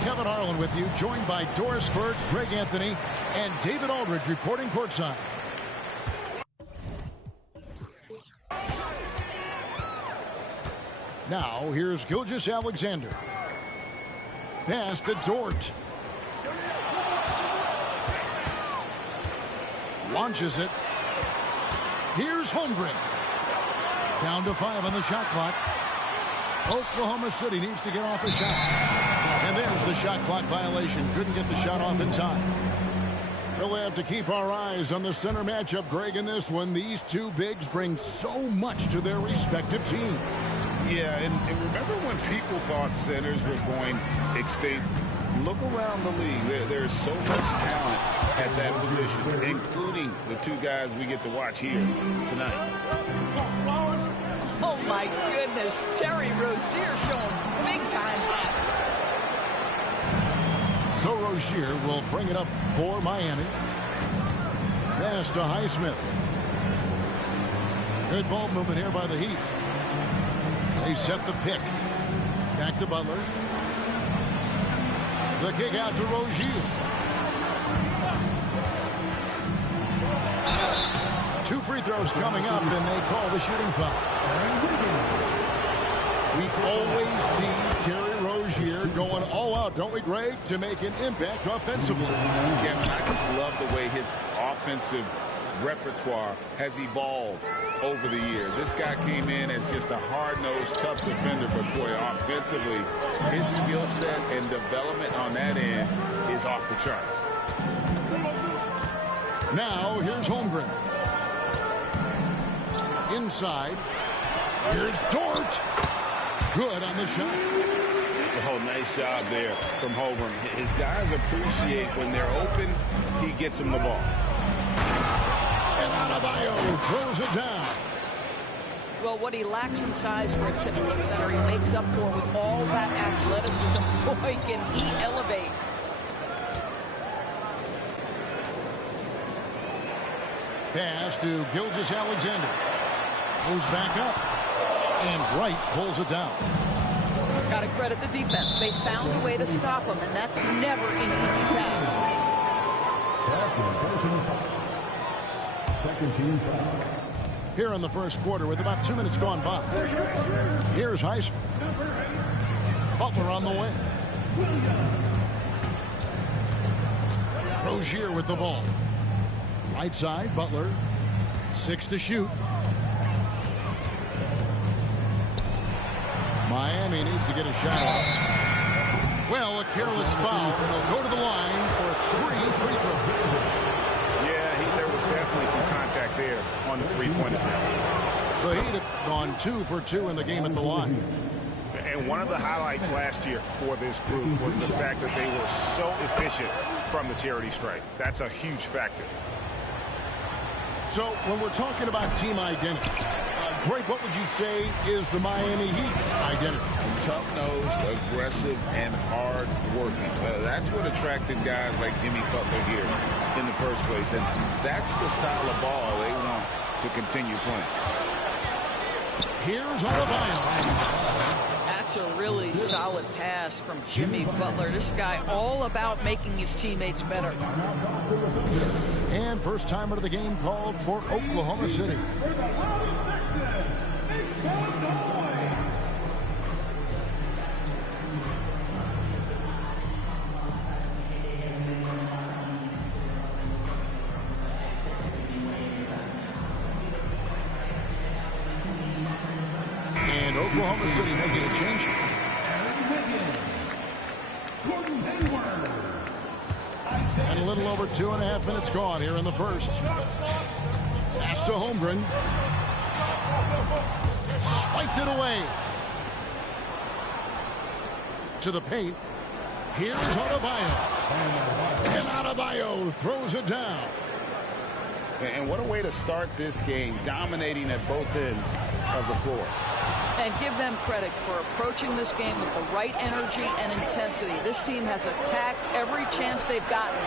Kevin Harlan with you, joined by Doris Bird, Greg Anthony, and David Aldridge reporting courtside. Now, here's Gilgeous-Alexander. Pass to Dort. Launches it. Here's Holmgren. Down to 5 on the shot clock. Oklahoma City needs to get off a shot. And there's the shot clock violation. Couldn't get the shot off in time. We'll have to keep our eyes on the center matchup, Greg, in this one. These two bigs bring so much to their respective teams. Yeah, and remember when people thought centers were going extinct? Look around the league. There's so much talent at that position, including the two guys we get to watch here tonight. Oh, my goodness. Terry Rozier showing big-time pass. So Rozier will bring it up for Miami. Pass to Highsmith. Good ball movement here by the Heat. They set the pick. Back to Butler. The kick out to Rozier. 2 free throws coming up, and they call the shooting foul. We always see Terry Rozier going all out, don't we, Greg, to make an impact offensively. Kevin, I just love the way his offensive repertoire has evolved over the years. This guy came in as just a hard-nosed, tough defender, but boy, offensively, his skill set and development on that end is off the charts. Now, here's Holmgren. Inside. Here's Dort. Good on the shot. Oh, nice job there from Holmgren. His guys appreciate when they're open, he gets them the ball. And Adebayo throws it down. Well, what he lacks in size for a typical center, he makes up for with all that athleticism. Boy, can he elevate. Pass to Gilgeous-Alexander. Goes back up. And Wright pulls it down. Got to credit the defense. They found a way to stop him, and that's never an easy task. Second team foul. Here in the first quarter with about 2 minutes gone by. Here's Highsmith. Butler on the wing. Rozier with the ball. Right side, Butler. 6 to shoot. Miami needs to get a shot off. Well, a careless foul, and they'll go to the line for 3 free throws. Yeah, there was definitely some contact there on the three-point attempt. The Heat have gone 2 for 2 in the game at the line. And one of the highlights last year for this group was the fact that they were so efficient from the charity stripe. That's a huge factor. So when we're talking about team identity, Greg, what would you say is the Miami Heat's identity? Tough-nosed, aggressive, and hard-working. That's what attracted guys like Jimmy Butler here in the first place. And that's the style of ball they want to continue playing. Here's Adebayo. That's a really solid pass from Jimmy Butler. This guy all about making his teammates better. And first timer of the game called for Oklahoma City. And Oklahoma City making a change. And a little over 2.5 minutes gone here in the first. Pass to Holmgren. Swiped it away. To the paint. Here's Adebayo. And Adebayo throws it down. And what a way to start this game, dominating at both ends of the floor. And give them credit for approaching this game with the right energy and intensity. This team has attacked every chance they've gotten.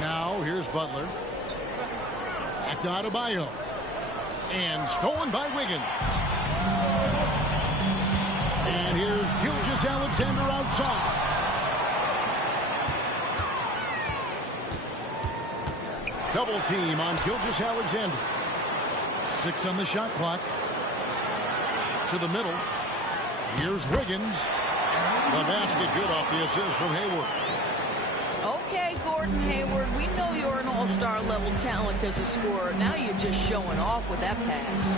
Now here's Butler. Back to Adebayo. And stolen by Wiggins. And here's Gilgeous-Alexander outside. Double team on Gilgeous-Alexander. 6 on the shot clock. To the middle. Here's Wiggins. The basket good off the assist from Hayward. Okay, Gordon Hayward, we know you're an all-star level talent as a scorer. Now you're just showing off with that pass.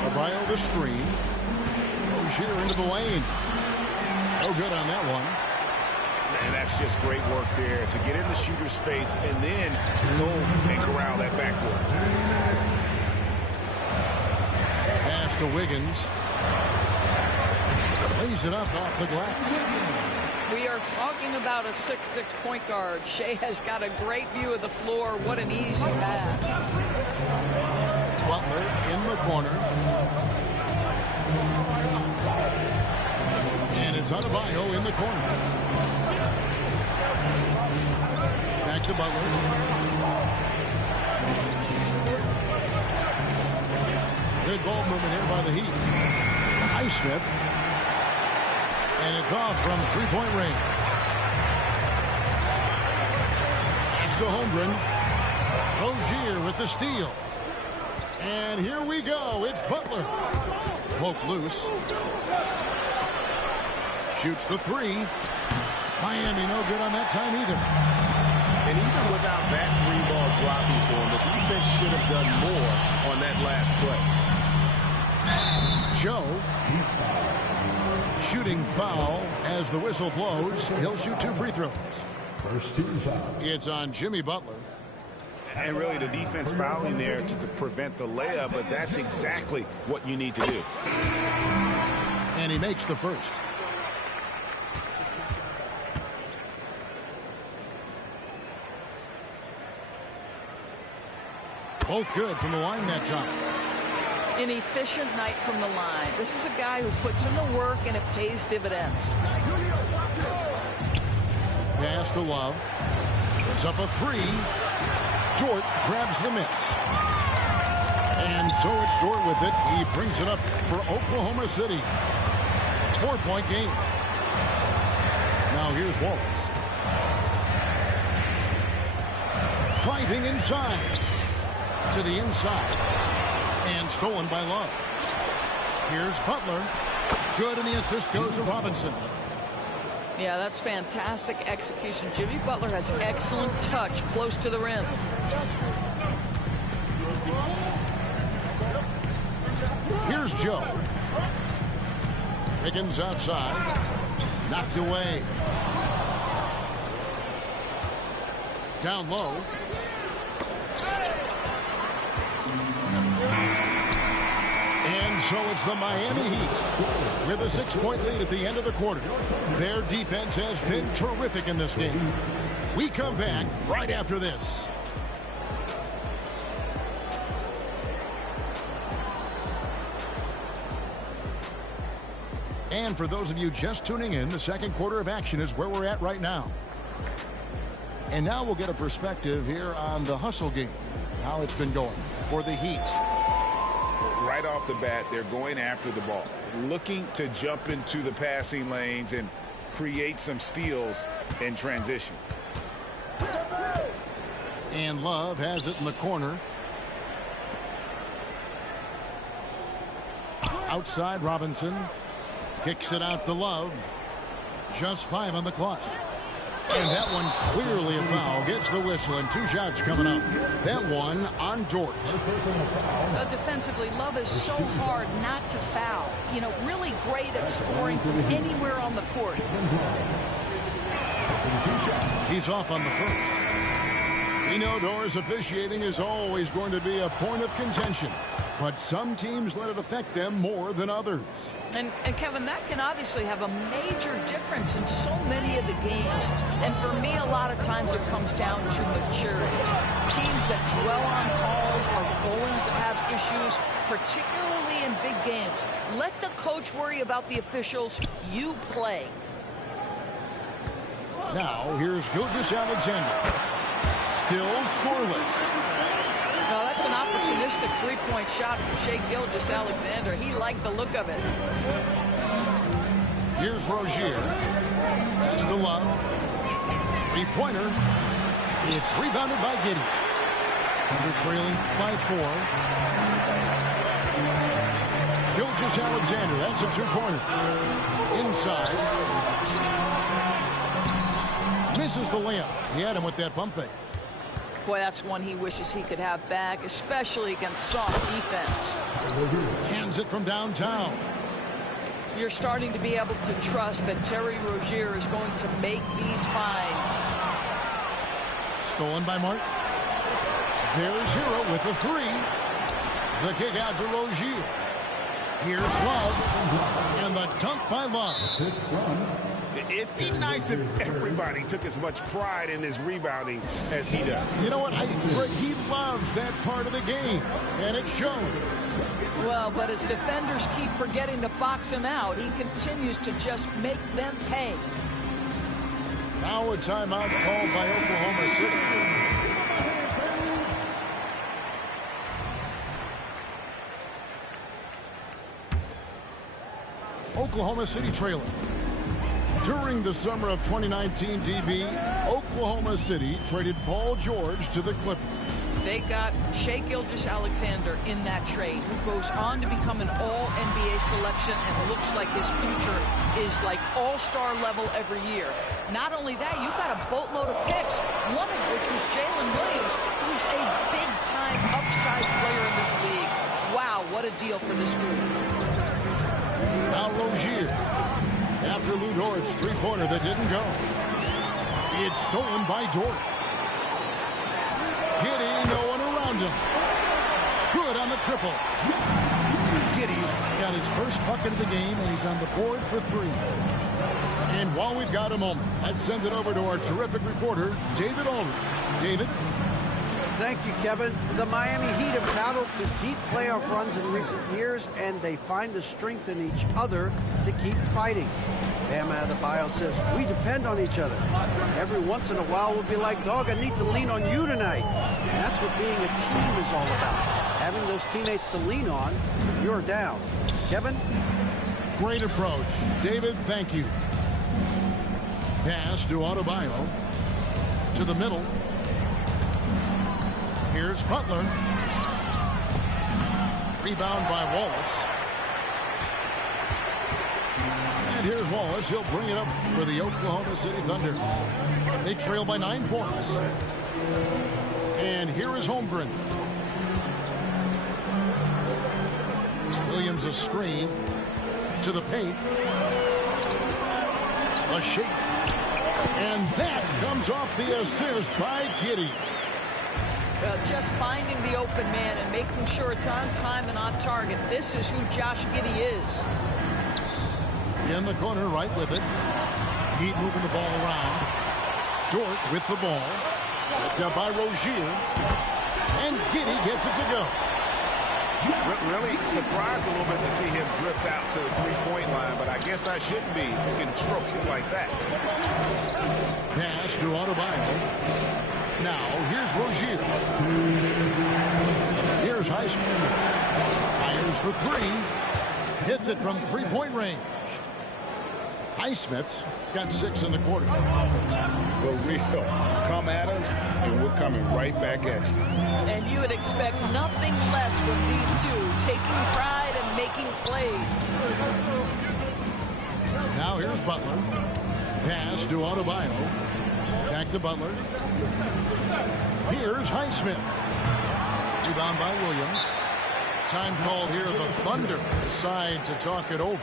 Adebayo the screen. Rozier into the lane. No good on that one. And that's just great work there to get in the shooter's face and then go and corral that backcourt. Pass to Wiggins. Lays it up off the glass. We are talking about a 6'6" point guard. Che has got a great view of the floor. What an easy pass. Butler in the corner. And it's Adebayo in the corner. Back to Butler. Good ball movement here by the Heat. Highsmith. And it's off from three-point range. Pass to Holmgren. Rozier with the steal. And here we go. It's Butler. Poke loose. Shoots the three. Miami no good on that time either. And even without that three-ball dropping for him, the defense should have done more on that last play. Joe. Shooting foul as the whistle blows. He'll shoot 2 free throws. First team foul. It's on Jimmy Butler. And really the defense fouling there to prevent the layup, but that's exactly what you need to do. And he makes the first. Both good from the line that time. An efficient night from the line. This is a guy who puts in the work and it pays dividends. Pass to Love. Puts up a three. Dort grabs the miss. And so it's Dort with it. He brings it up for Oklahoma City. 4-point game. Now here's Wallace. Driving inside. To the inside. And stolen by Love. Here's Butler. Good, and the assist goes to Robinson. Yeah, that's fantastic execution. Jimmy Butler has excellent touch close to the rim. Here's Joe. Wiggins outside. Knocked away. Down low. And so it's the Miami Heat with a 6-point lead at the end of the quarter. Their defense has been terrific in this game. We come back right after this. And for those of you just tuning in, the second quarter of action is where we're at right now. And now we'll get a perspective here on the hustle game, how it's been going for the Heat. Right off the bat, they're going after the ball, looking to jump into the passing lanes and create some steals in transition. And Love has it in the corner. Outside Robinson. Kicks it out to Love. Just 5 on the clock. And that one clearly a foul. Gets the whistle and 2 shots coming up. That one on Dort. Defensively, Love is so hard not to foul. You know, really great at scoring from anywhere on the court. He's off on the first. We know Dora's officiating is always going to be a point of contention. But some teams let it affect them more than others. And Kevin, that can obviously have a major difference in so many of the games. And for me, a lot of times it comes down to maturity. Teams that dwell on calls are going to have issues, particularly in big games. Let the coach worry about the officials. You play. Now, here's Gilgeous-Alexander. Still scoreless. No, that's an opportunity opportunistic three-point shot from Che0. He liked the look of it. Here's Rozier. Pass to Love. Three-pointer. It's rebounded by Giddey. Thunder trailing by 4. Che0. That's a two-pointer. Inside. Misses the layup. He had him with that pump fake. Boy, that's one he wishes he could have back, especially against soft defense. Cans it from downtown. You're starting to be able to trust that Terry Rozier is going to make these finds. Stolen by Martin. There's 0 with the 3. The kick out to Rozier. Here's Love. And the dunk by Love. It'd be nice if everybody took as much pride in his rebounding as he does. You know what? He loves that part of the game, and it shows. Well, but as defenders keep forgetting to box him out, he continues to just make them pay. Now a timeout called by Oklahoma City. Oklahoma City trailing. During the summer of 2019, DB, Oklahoma City traded Paul George to the Clippers. They got Che0 in that trade, who goes on to become an all-NBA selection and looks like his future is like all-star level every year. Not only that, you got a boatload of picks, one of which was Jalen Williams, who's a big-time upside player in this league. Wow, what a deal for this group. Now Rozier. After Lou Dort's three-pointer that didn't go. It's stolen by Dort. Giddey, no one around him. Good on the triple. Giddey's got his first bucket of the game, and he's on the board for 3. And while we've got a moment, let's send it over to our terrific reporter, David Aldridge. David? Thank you, Kevin. The Miami Heat have battled to deep playoff runs in recent years, and they find the strength in each other to keep fighting. Bam Adebayo says, we depend on each other. Every once in a while, we'll be like, dog, I need to lean on you tonight. And that's what being a team is all about. Having those teammates to lean on when you're down. Kevin? Great approach. David, thank you. Pass to Adebayo. To the middle. Here's Butler. Rebound by Wallace. And here's Wallace. He'll bring it up for the Oklahoma City Thunder. They trail by 9 points. And here is Holmgren. Williams a screen. To the paint. A shake. And that comes off the assist by Giddey. Just finding the open man and making sure it's on time and on target. This is who Josh Giddey is. In the corner, right with it. Heat moving the ball around. Dort with the ball. Set up by Rozier. And Giddey gets it to go. Really surprised a little bit to see him drift out to the three-point line, but I guess I shouldn't be. You can stroke it like that. Pass to Adebayo. Now, here's Rozier. Here's Heisman. Fires for 3. Hits it from three-point range. Highsmith's got 6 in the quarter. The real. Come at us, and we're coming right back at you. And you would expect nothing less from these two, taking pride and making plays. Now here's Butler. Pass to Adebayo. Back to Butler. Here's Highsmith. Rebound by Williams. Time called here. The Thunder decide to talk it over.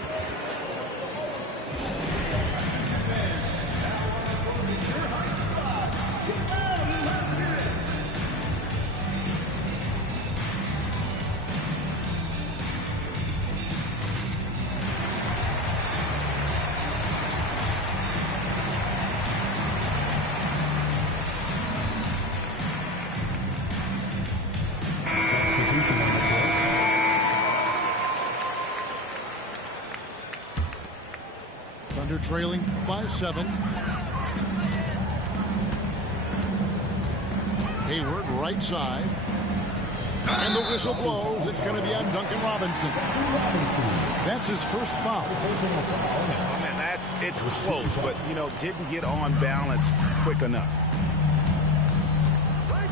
Thunder trailing by 7. Hayward right side. And the whistle blows. It's going to be on Duncan Robinson. That's his first foul. Man, it's close, but, didn't get on balance quick enough.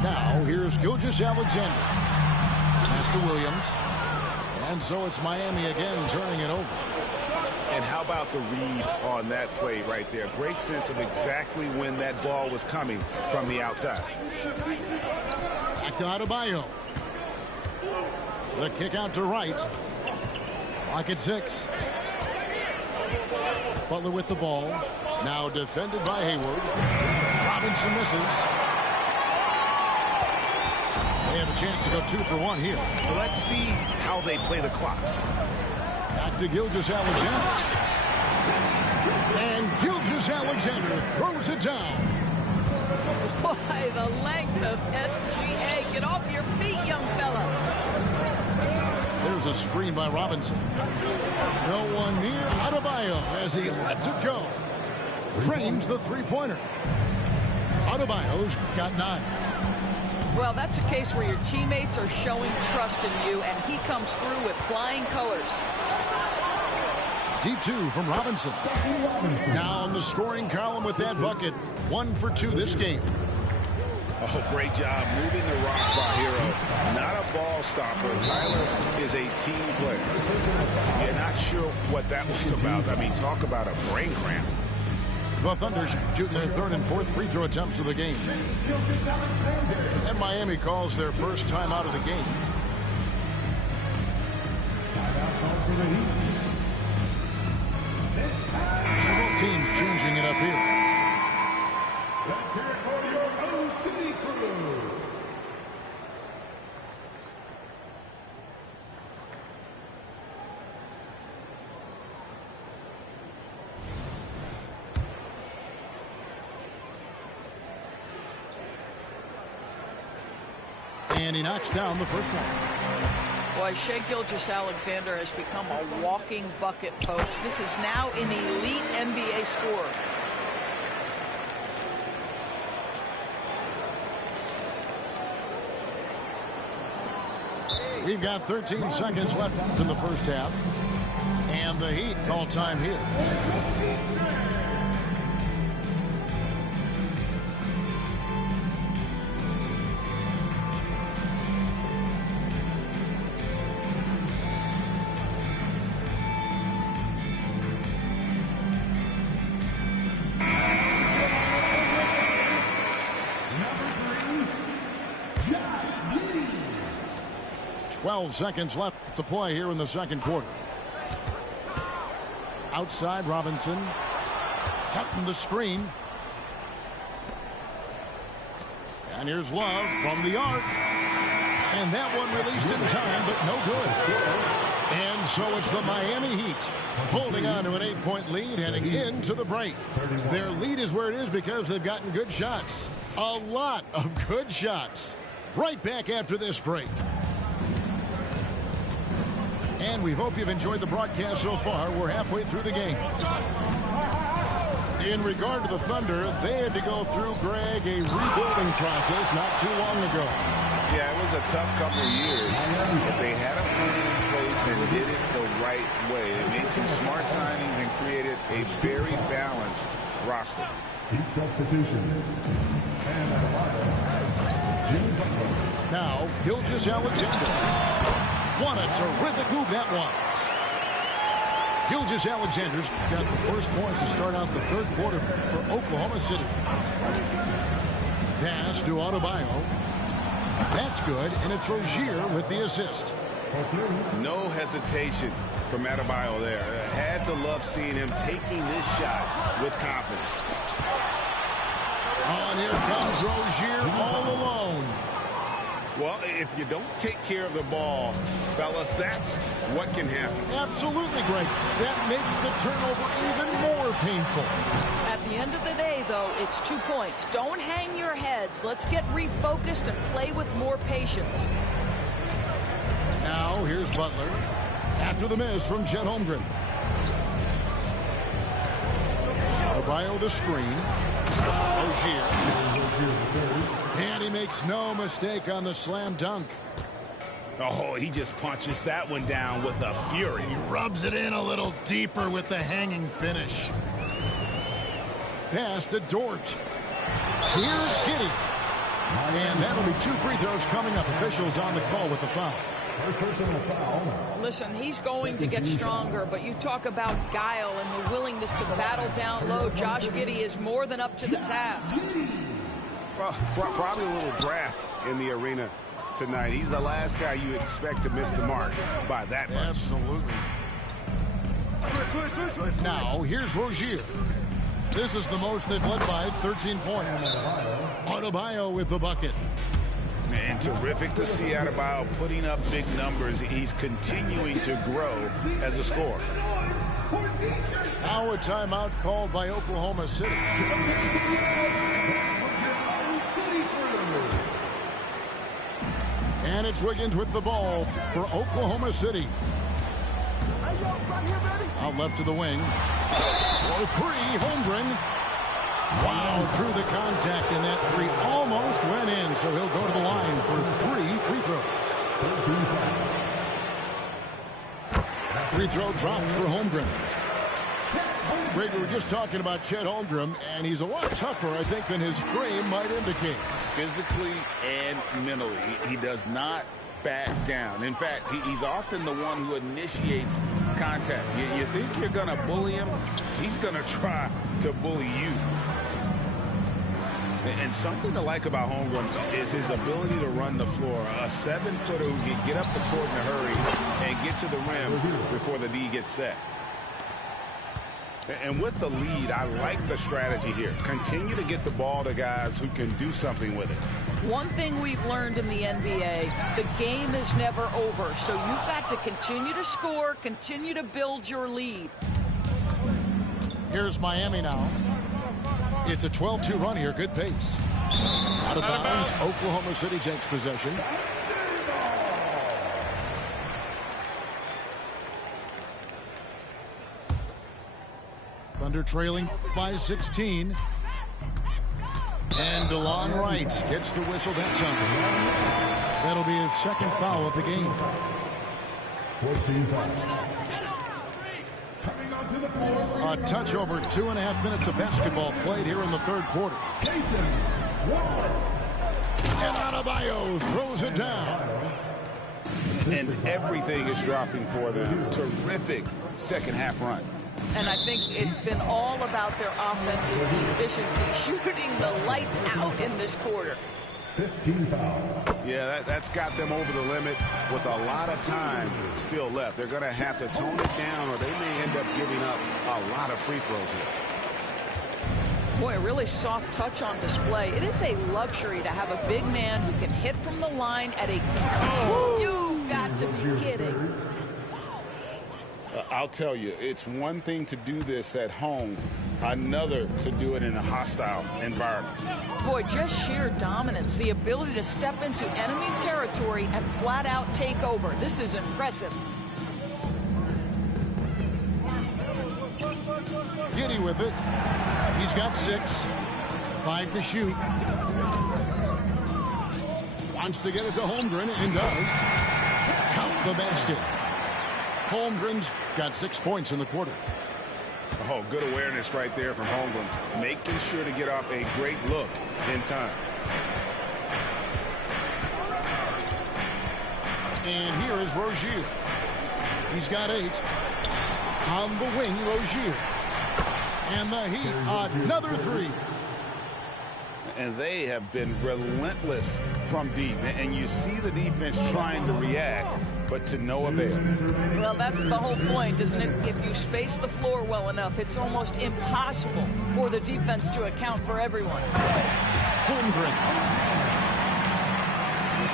Now, here's Gilgeous-Alexander. Pass to Williams. And so it's Miami again turning it over. And how about the read on that play right there? Great sense of exactly when that ball was coming from the outside. Back to Adebayo. The kick out to right. Clock at 6. Butler with the ball. Now defended by Hayward. Robinson misses. They have a chance to go 2 for 1 here. Let's see how they play the clock. Back to Gilgeous-Alexander. And Gilgeous-Alexander throws it down. Boy, the length of SGA. Get off your feet, young fella. There's a screen by Robinson. No one near Adebayo as he lets it go. Drains the three-pointer. Adebayo's got 9. Well, that's a case where your teammates are showing trust in you, and he comes through with flying colors. Deep 2 from Robinson. Now on the scoring column with that bucket. 1 for 2 this game. Oh, great job moving the rock by Hero. Not a ball stopper. Tyler is a team player. Yeah, not sure what that was about. I mean, talk about a brain cramp. The Thunder shooting their 3rd and 4th free throw attempts of the game. And Miami calls their first time out of the game. Several teams changing it up here. Let's hear it for your OC crew. And he knocks down the first one. Boy, Shai Gilgeous-Alexander has become a walking bucket, folks. This is now an elite NBA scorer. We've got 13 seconds left in the first half. And the Heat call time here. Number 3, Josh Giddey. 12 seconds left to play here in the second quarter. Outside Robinson. Cutting the screen. And here's Love from the arc. And that one released in time, but no good. And so it's the Miami Heat holding on to an 8-point lead heading into the break. Their lead is where it is because they've gotten good shots. A lot of good shots. Right back after this break. And we hope you've enjoyed the broadcast so far. We're halfway through the game. In regard to the Thunder, they had to go through, Greg, a rebuilding process not too long ago. Yeah, it was a tough couple of years, but they had a plan in place and did it the right way. They made some smart signings and created a very balanced roster. Heat substitution. And at the line, Jimmy Butler. Now, Gilgeous-Alexander. What a terrific move that was. Gilgeous-Alexander's got the first points to start out the third quarter for Oklahoma City. Pass to Adebayo. That's good, and it's Rozier with the assist. No hesitation from Adebayo there. Had to love seeing him taking this shot with confidence. Oh, and here comes Rozier all alone. Well, if you don't take care of the ball, fellas, that's what can happen. Absolutely, Greg. That makes the turnover even more painful. At the end of the day, though, it's 2 points. Don't hang your heads. Let's get refocused and play with more patience. Now, here's Butler. After the miss from Chet Holmgren. Adebayo to screen. Rozier. And he makes no mistake on the slam dunk. Oh, he just punches that one down with a fury. He rubs it in a little deeper with the hanging finish. Pass to Dort. Here's Giddy. And that'll be 2 free throws coming up. Officials on the call with the foul. Listen, he's going to get stronger, but you talk about guile and the willingness to battle down low. Josh Giddey is more than up to the task. Well, probably a little draft in the arena tonight. He's the last guy you expect to miss the mark by that much. Absolutely. Now, here's Rozier. This is the most they've led by, 13 points. Adebayo with the bucket. And terrific to see Adebayo putting up big numbers. He's continuing to grow as a scorer. Now a timeout called by Oklahoma City. And it's Wiggins with the ball for Oklahoma City. Out left to the wing. For 3, Holmgren. Wow, through the contact, and that 3 almost went in, so he'll go to the line for 3 free throws. Free throw drops for Holmgren. Greg, we were just talking about Chet Holmgren, and he's a lot tougher, I think, than his frame might indicate. Physically and mentally, he does not back down. In fact, he's often the one who initiates contact. You think you're going to bully him, he's going to try to bully you. And something to like about Holmgren is his ability to run the floor. A 7-footer who can get up the court in a hurry and get to the rim before the D gets set. And with the lead, I like the strategy here. Continue to get the ball to guys who can do something with it. One thing we've learned in the NBA, the game is never over. So you've got to continue to score, continue to build your lead. Here's Miami now. It's a 12-2 run here. Good pace. Out of bounds. Oklahoma City takes possession. Thunder trailing by 16. And DeLon Wright gets the whistle that time. That'll be his second foul of the game. 14 fouls. Coming onto the floor. A touch over 2.5 minutes of basketball played here in the third quarter. And Adebayo throws it down. And everything is dropping for them. Terrific second half run. And I think it's been all about their offensive efficiency, shooting the lights out in this quarter. 15 fouls. Yeah, that's got them over the limit with a lot of time still left. They're going to have to tone it down, or they may end up giving up a lot of free throws here. Boy, a really soft touch on display. It is a luxury to have a big man who can hit from the line at a consistent... You got to be kidding. I'll tell you, it's one thing to do this at home, another to do it in a hostile environment. Boy, just sheer dominance, the ability to step into enemy territory and flat out take over. This is impressive. Giddey with it. He's got 6. 5 to shoot. Wants to get it to Holmgren and does. Count the basket. Holmgren's got 6 points in the quarter. Oh, good awareness right there from Holmgren. Making sure to get off a great look in time. And here is Rozier. He's got 8. On the wing, Rozier. And the Heat, another 3. And they have been relentless from deep. And you see the defense trying to react, but to no avail. Well, that's the whole point, isn't it? If you space the floor well enough, it's almost impossible for the defense to account for everyone. Holmgren.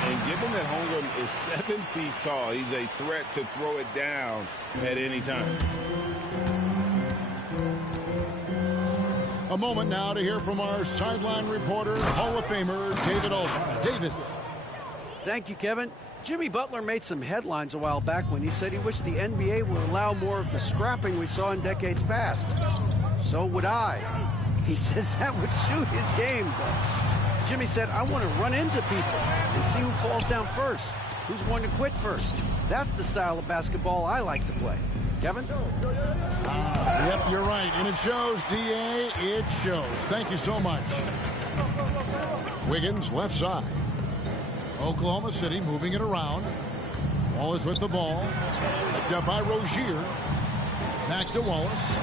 And given that Holmgren is 7 feet tall, he's a threat to throw it down at any time. A moment now to hear from our sideline reporter, Hall of Famer David Aldridge. David. Thank you, Kevin. Jimmy Butler made some headlines a while back when he said he wished the NBA would allow more of the scrapping we saw in decades past. So would I. He says that would suit his game, though. Jimmy said, I want to run into people and see who falls down first. Who's going to quit first? That's the style of basketball I like to play. Kevin? Yep, you're right. And it shows, D.A. It shows. Thank you so much. Wiggins, left side. Oklahoma City moving it around. Wallace with the ball. Picked up by Rozier. Back to Wallace.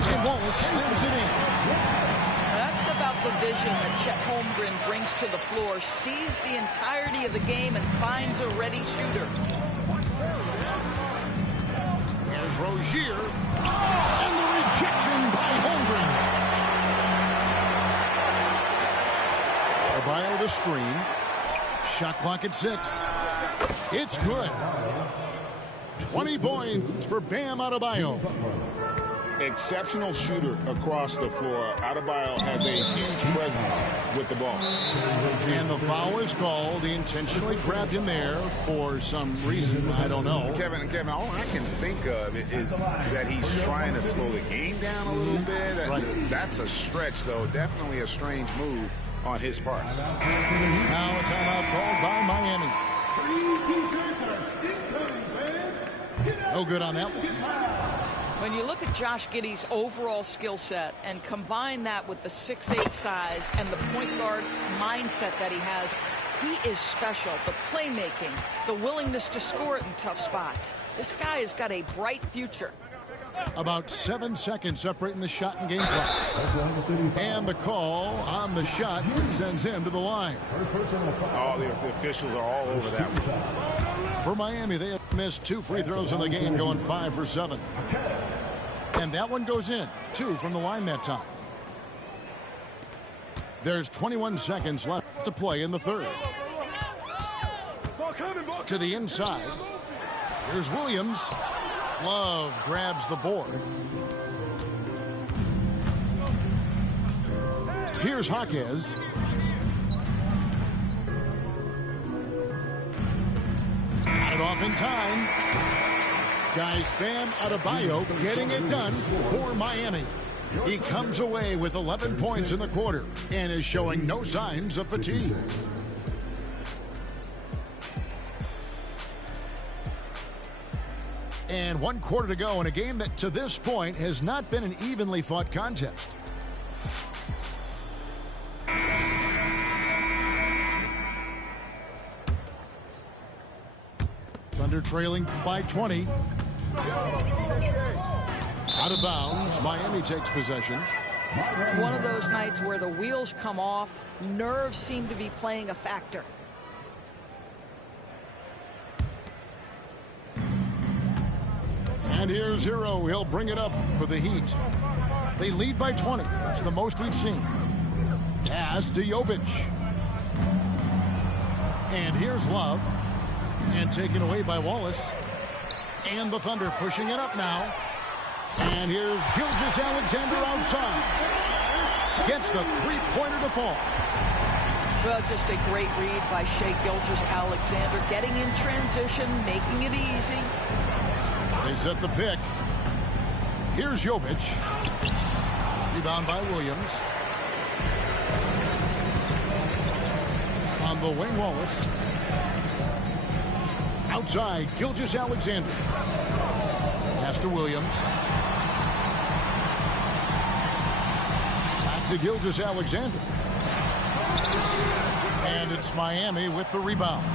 And Wallace slams it in. That's about the vision that Che0 brings to the floor. Sees the entirety of the game and finds a ready shooter. Here's Rozier. And the rejection by Holmgren. Adebayo the screen. Shot clock at 6. It's good. 20 points for Bam Adebayo. Exceptional shooter across the floor. Adebayo has a huge presence with the ball. And the foul is called. He intentionally grabbed him there for some reason. I don't know. Kevin, all I can think of is that he's trying to slow the game down a little bit. Right. That's a stretch, though. Definitely a strange move on his part. Now a timeout called by Miami. No good on that one. When you look at Josh Giddey's overall skill set and combine that with the 6'8" size and the point guard mindset that he has, he is special. The playmaking, the willingness to score it in tough spots. This guy has got a bright future. About 7 seconds separating the shot and game clocks. And the call on the shot sends him to the line. Oh, the officials are all over that one. For Miami, they have missed 2 free throws in the game, going 5 for 7. And that one goes in. 2 from the line that time. There's 21 seconds left to play in the third. To the inside. Here's Williams. Love grabs the board. Here's Jaquez. Got it off in time. Guys, Bam Adebayo getting it done for Miami. He comes away with 11 points in the quarter and is showing no signs of fatigue. And 1 quarter to go in a game that to this point has not been an evenly fought contest. Thunder trailing by 20. Out of bounds. Miami takes possession. One of those nights where the wheels come off, nerves seem to be playing a factor. And here's Che0. He'll bring it up for the Heat. They lead by 20. That's the most we've seen. Pass to Jovic. And here's Love. And taken away by Wallace. And the Thunder pushing it up now. And here's Gilgeous-Alexander outside. Gets the three-pointer to fall. Well, just a great read by Shai Gilgeous-Alexander. Getting in transition, making it easy. They set the pick. Here's Jovic. Rebound by Williams. On the wing, Wallace. Outside, Gilgeous-Alexander. Pass to Williams. Back to Gilgeous-Alexander. And it's Miami with the rebound.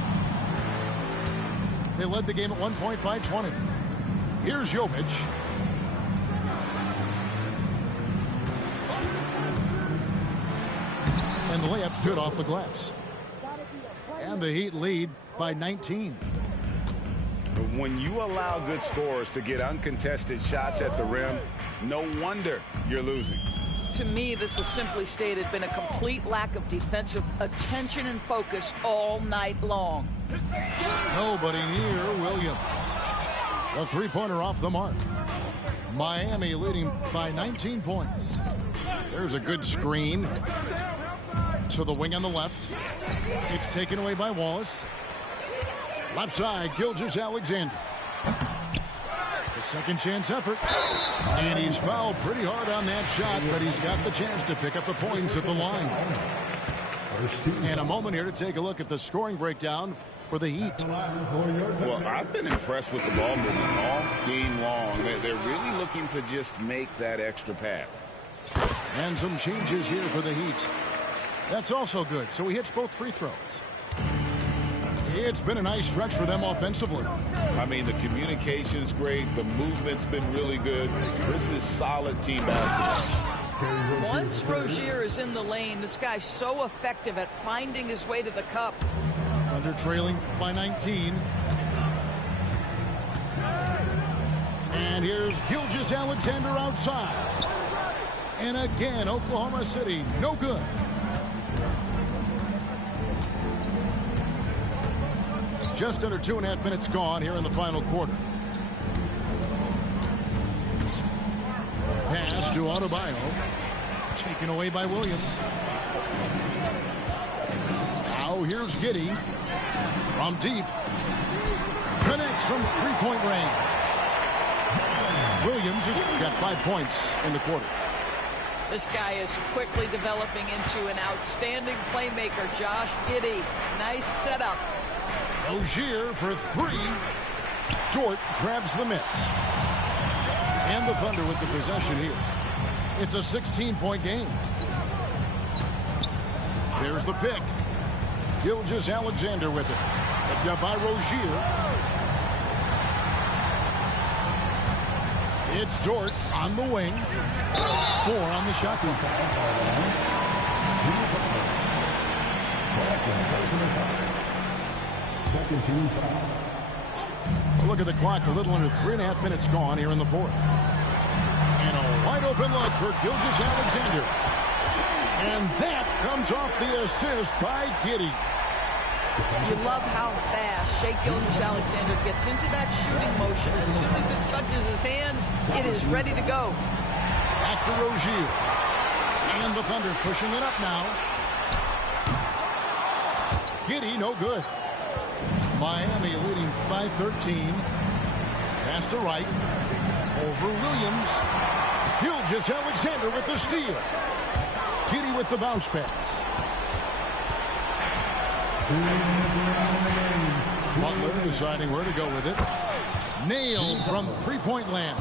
They led the game at 1 point by 20. Here's Jovic. And the layup's good off the glass. And the Heat lead by 19. When you allow good scorers to get uncontested shots at the rim, no wonder you're losing. To me, this is simply stated been a complete lack of defensive attention and focus all night long. Nobody near Williams. A three-pointer off the mark. Miami leading by 19 points. There's a good screen to the wing on the left. It's taken away by Wallace. Left side, Gilgeous-Alexander. The second chance effort. And he's fouled pretty hard on that shot, but he's got the chance to pick up the points at the line. And a moment here to take a look at the scoring breakdown for the Heat. Well, I've been impressed with the ball movement all game long. They're really looking to just make that extra pass. And some changes here for the Heat. That's also good. So he hits both free throws. It's been a nice stretch for them offensively. I mean, the communication's great. The movement's been really good. This is solid team basketball. Once Rozier is in the lane, this guy's so effective at finding his way to the cup. Under trailing by 19. And here's Gilgeous-Alexander outside. And again, Oklahoma City, no good. Just under 2.5 minutes gone here in the final quarter. Pass to Adebayo. Taken away by Williams. Now here's Giddey. From deep. Connects from three-point range. Williams has got 5 points in the quarter. This guy is quickly developing into an outstanding playmaker, Josh Giddey. Nice setup. Rozier for three. Dort grabs the miss. And the Thunder with the possession here. It's a 16-point game. There's the pick. Gilgeous-Alexander with it. Picked up by Rozier. It's Dort on the wing. 4 on the shot clock. Second team foul. Look at the clock. A little under 3.5 minutes gone here in the fourth. And a wide open look for Gilgeous-Alexander. And that comes off the assist by Giddey. You love how fast Shai Gilgeous-Alexander gets into that shooting motion. As soon as it touches his hands, it is ready to go. Back to Rozier. And the Thunder pushing it up now. Giddey, no good. Miami leading by 13. Pass to Wright. Over Williams. Gilgeous-Alexander with the steal. Giddey with the bounce pass. Butler deciding where to go with it. Nailed from three-point land.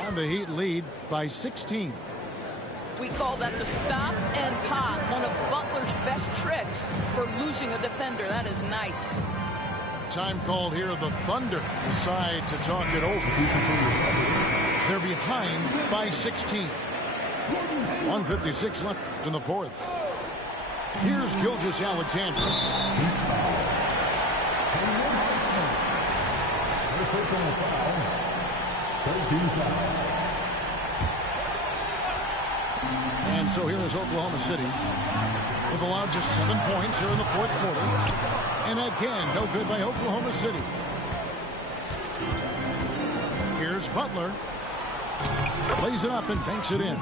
And the Heat lead by 16. We call that the stop and pop, one of Butler's best tricks for losing a defender. That is nice. Time called here. The Thunder decide to talk it over. They're behind by 16. 1:56 left in the fourth. Here's Gilgeous-Alexander. And so here is Oklahoma City. They've allowed just 7 points here in the fourth quarter. And again, no good by Oklahoma City. Here's Butler. Plays it up and banks it in.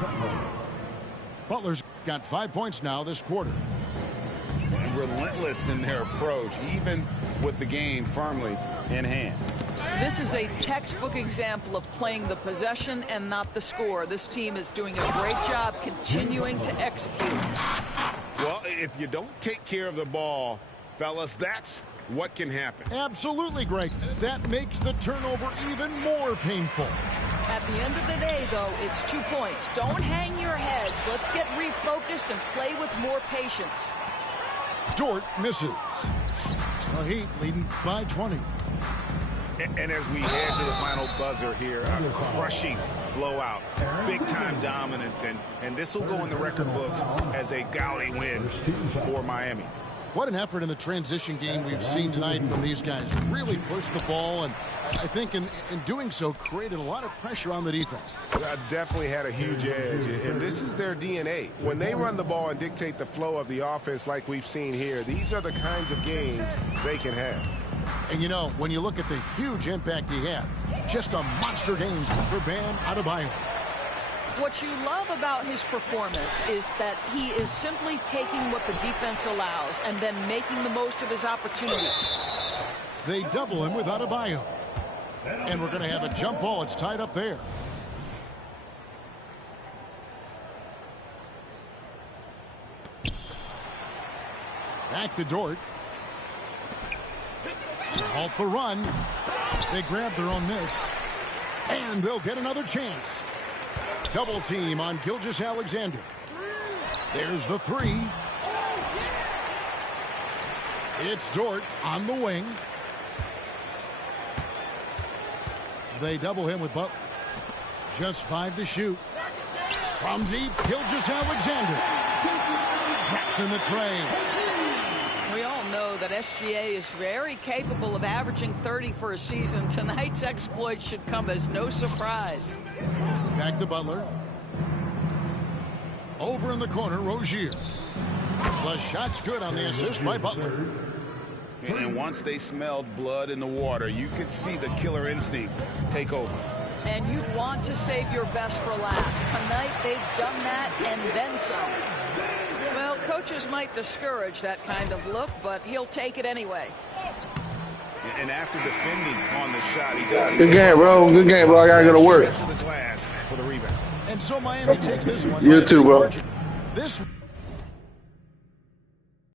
Butler's got 5 points now this quarter. Relentless in their approach, even with the game firmly in hand. This is a textbook example of playing the possession and not the score. This team is doing a great job continuing to execute. Well, if you don't take care of the ball, fellas, that's what can happen. Absolutely, Greg. That makes the turnover even more painful. At the end of the day, though, it's 2 points. Don't hang your heads. Let's get refocused and play with more patience. Dort misses. The Heat leading by 20. And as we head to the final buzzer here, a crushing blowout, big-time dominance, and this will go in the record books as a gaudy win for Miami. What an effort in the transition game we've seen tonight from these guys. Really pushed the ball, and I think in doing so created a lot of pressure on the defense. Definitely had a huge edge, and this is their DNA. When they run the ball and dictate the flow of the offense like we've seen here, these are the kinds of games they can have. And you know, when you look at the huge impact he had, just a monster game for Bam Adebayo. What you love about his performance is that he is simply taking what the defense allows and then making the most of his opportunities. They double him with Adebayo. And we're going to have a jump ball. It's tied up there. Back to Dort. to halt the run. They grab their own miss. And they'll get another chance. Double team on Gilgeous-Alexander. There's the three. It's Dort on the wing. They double him with Butler. Just 5 to shoot. From deep, Gilgeous-Alexander. Traps in the train. We all know that SGA is very capable of averaging 30 for a season. Tonight's exploit should come as no surprise. Back to Butler. Over in the corner, Rozier. The shot's good on the assist by Butler. And once they smelled blood in the water, you could see the killer instinct take over. And you want to save your best for last. Tonight they've done that and then some. Well, coaches might discourage that kind of look, but he'll take it anyway. And after defending on the shot, he does. Good game, bro. Good game, bro. I gotta go to work. To the glass for the rebound. And so Miami takes this one. You too, bro. This